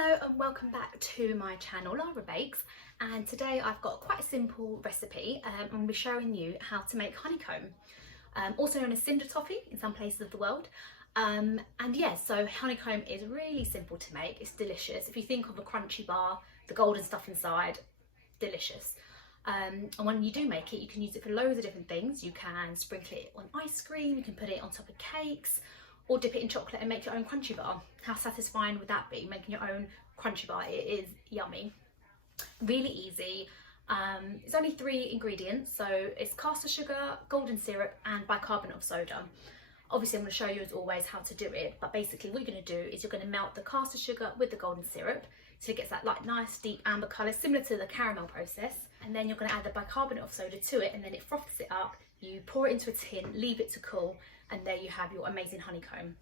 Hello and welcome back to my channel Lara Bakes, and today I've got quite a simple recipe. I'm going to be showing you how to make honeycomb, also known as cinder toffee in some places of the world. And yeah, so honeycomb is really simple to make. It's delicious. If you think of a crunchy bar, the golden stuff inside, delicious. And when you do make it, you can use it for loads of different things. You can sprinkle it on ice cream, you can put it on top of cakes, or dip it in chocolate and make your own crunchy bar. How satisfying would that be, making your own crunchy bar? It is yummy. Really easy. It's only 3 ingredients, so it's caster sugar, golden syrup and bicarbonate of soda. Obviously I'm going to show you as always how to do it, but basically what you're going to do is you're going to melt the caster sugar with the golden syrup so it gets that like nice deep amber colour similar to the caramel process, and then you're going to add the bicarbonate of soda to it, and then it froths it up. You pour it into a tin, leave it to cool, and there you have your amazing honeycomb.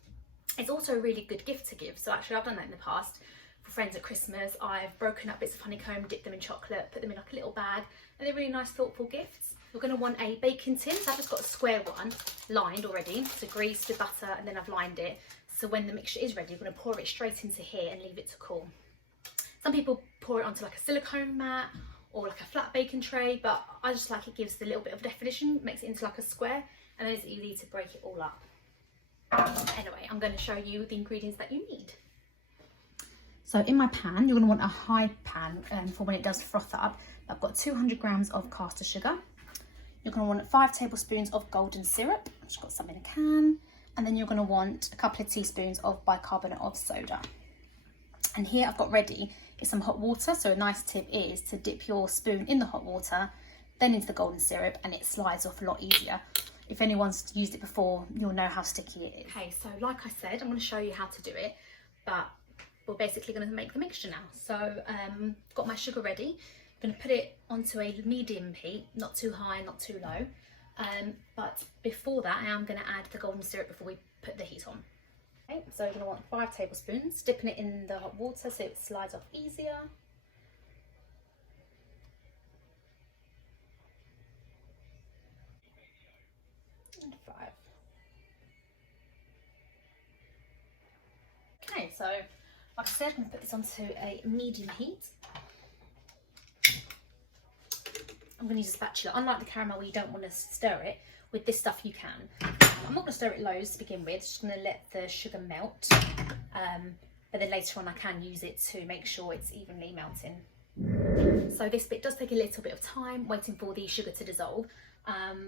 It's also a really good gift to give. So actually I've done that in the past for friends at Christmas. I've broken up bits of honeycomb, dipped them in chocolate, put them in like a little bag, and they're really nice thoughtful gifts. You're going to want a baking tin. So I've just got a square one lined already, so greased with butter, and then I've lined it. So when the mixture is ready, you're going to pour it straight into here and leave it to cool. Some people pour it onto like a silicone mat or like a flat baking tray, but I just like it gives a little bit of definition, makes it into like a square, and then it's easy to break it all up. Anyway, I'm going to show you the ingredients that you need. So in my pan, you're going to want a high pan for when it does froth up. I've got 200 grams of caster sugar. You're going to want 5 tablespoons of golden syrup. I've just got some in a can. And then you're going to want a couple of teaspoons of bicarbonate of soda. And here I've got ready is some hot water. So a nice tip is to dip your spoon in the hot water, then into the golden syrup, and it slides off a lot easier. If anyone's used it before, you'll know how sticky it is. Okay, so like I said, I'm going to show you how to do it, but we're basically going to make the mixture now. So got my sugar ready. I'm going to put it onto a medium heat, not too high, not too low. But before that, I am going to add the golden syrup before we put the heat on. Okay, so you're going to want 5 tablespoons, dipping it in the hot water so it slides off easier. And 5. Okay, so like I said, I'm going to put this onto a medium heat. I'm going to use a spatula. Unlike the caramel where you don't want to stir it, with this stuff you can. I'm not going to stir it loads to begin with, just going to let the sugar melt. But then later on I can use it to make sure it's evenly melting. So this bit does take a little bit of time, waiting for the sugar to dissolve.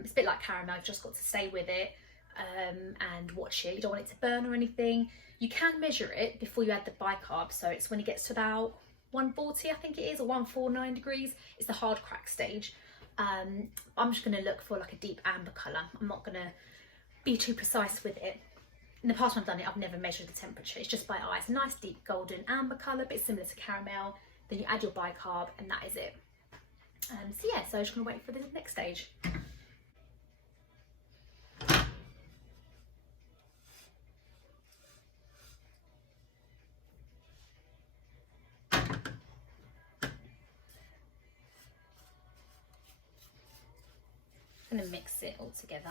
It's a bit like caramel, you've just got to stay with it and watch it. You don't want it to burn or anything. You can measure it before you add the bicarb, so it's when it gets to about 140 I think it is, or 149 degrees. It's the hard crack stage. I'm just going to look for like a deep amber colour. I'm not going to be too precise with it. In the past when I've done it, I've never measured the temperature. It's just by eye. It's a nice deep golden amber colour, a bit similar to caramel. Then you add your bicarb and that is it. So yeah, so I'm just going to wait for the next stage. I'm going to mix it all together.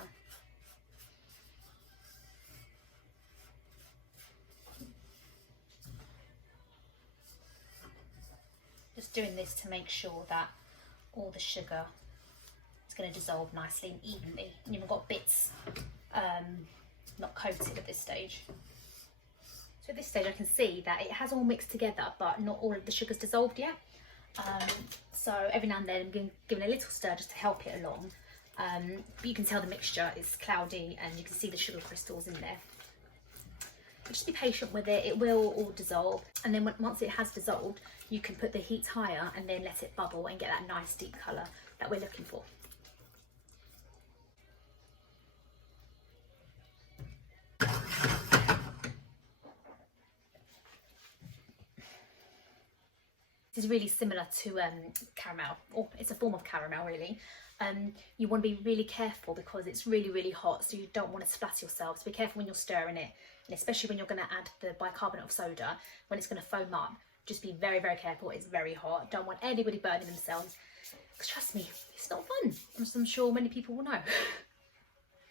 Just doing this to make sure that all the sugar is going to dissolve nicely and evenly, and you've got bits not coated at this stage. So at this stage I can see that it has all mixed together, but not all of the sugar's dissolved yet. So every now and then I'm giving a little stir just to help it along. But you can tell the mixture is cloudy and you can see the sugar crystals in there. Just be patient with it, it will all dissolve, and then once it has dissolved you can put the heat higher and then let it bubble and get that nice deep colour that we're looking for. This is really similar to caramel, or it's a form of caramel really. You want to be really careful because it's really hot, so you don't want to splat yourself. So be careful when you're stirring it, and especially when you're going to add the bicarbonate of soda, when it's going to foam up. Just be very careful, it's very hot. Don't want anybody burning themselves, because trust me, it's not fun, as I'm sure many people will know.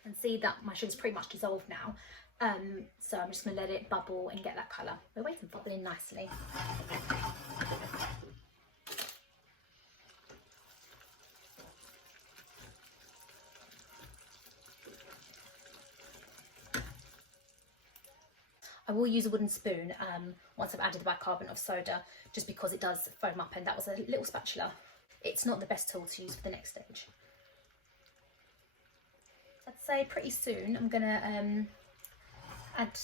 And see that my sugar's pretty much dissolved now. So I'm just going to let it bubble and get that colour. We're waiting for it bubbling nicely. I will use a wooden spoon once I've added the bicarbonate of soda, just because it does foam up, and that was a little spatula. It's not the best tool to use for the next stage. I'd say pretty soon I'm going to add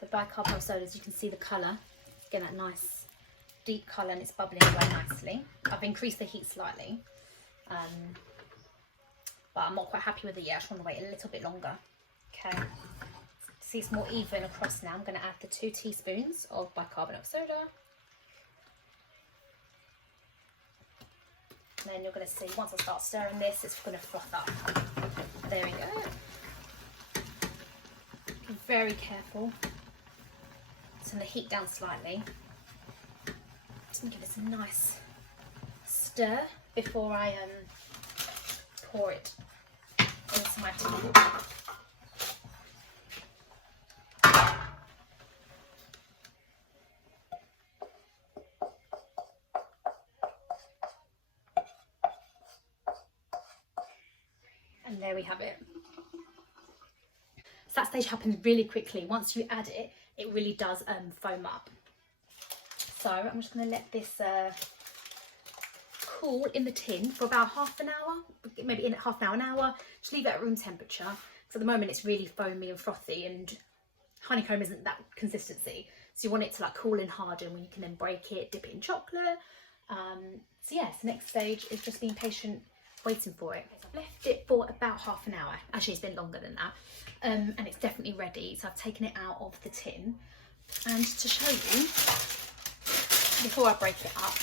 the bicarbonate of soda. As you can see the colour, again that nice deep colour, and it's bubbling away nicely. I've increased the heat slightly, but I'm not quite happy with it yet. I just want to wait a little bit longer. Okay. See, it's more even across now. I'm going to add the 2 teaspoons of bicarbonate of soda. And then you're going to see, once I start stirring this, it's going to froth up. There we go. Be very careful. Turn the heat down slightly. Just going to give this a nice stir before I pour it into my tea. And there we have it. So that stage happens really quickly. Once you add it, it really does foam up. So I'm just going to let this cool in the tin for about half an hour, maybe in half an hour. Just leave it at room temperature. So at the moment it's really foamy and frothy, and honeycomb isn't that consistency. So you want it to like cool and harden when you can then break it, dip it in chocolate. So yes, the next stage is just being patient, waiting for it. I've left it for about half an hour. Actually, it's been longer than that. And it's definitely ready. So I've taken it out of the tin. And to show you, before I break it up,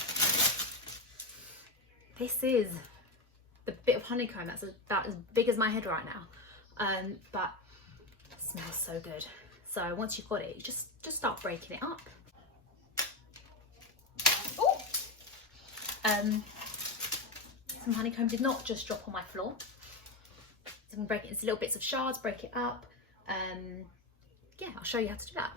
this is the bit of honeycomb that's about as big as my head right now. But it smells so good. So once you've got it, you just start breaking it up. Oh! Some honeycomb did not just drop on my floor. So I'm gonna break it into little bits of shards, break it up. Yeah, I'll show you how to do that.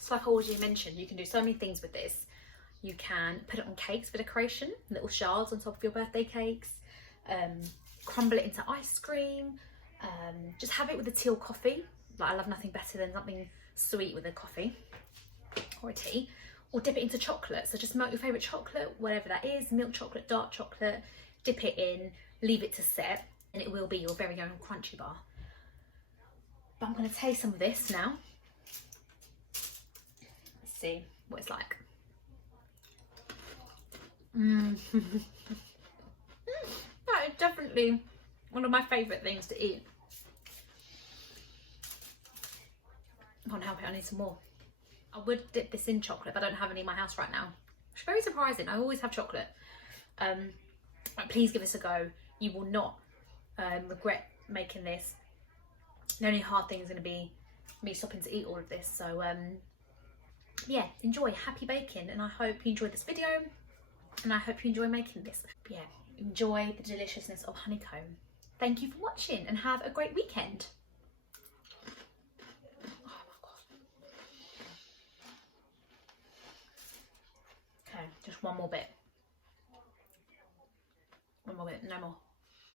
So like I already mentioned, you can do so many things with this. You can put it on cakes for decoration, little shards on top of your birthday cakes, crumble it into ice cream, just have it with a tea or coffee. Like, I love nothing better than something sweet with a coffee or a tea, or dip it into chocolate. So just melt your favourite chocolate, whatever that is, milk chocolate, dark chocolate, dip it in, leave it to set, and it will be your very own crunchy bar. But I'm going to taste some of this now. Let's see what it's like. That is definitely one of my favourite things to eat. I can't help it, I need some more. I would dip this in chocolate, but I don't have any in my house right now. It's very surprising. I always have chocolate. Please give this a go. You will not regret making this. The only hard thing is going to be me stopping to eat all of this. So yeah, enjoy. Happy baking, and I hope you enjoyed this video, and I hope you enjoy making this. But yeah, enjoy the deliciousness of honeycomb. Thank you for watching, and have a great weekend. Oh my God. Okay, just one more bit. One more bit, no more.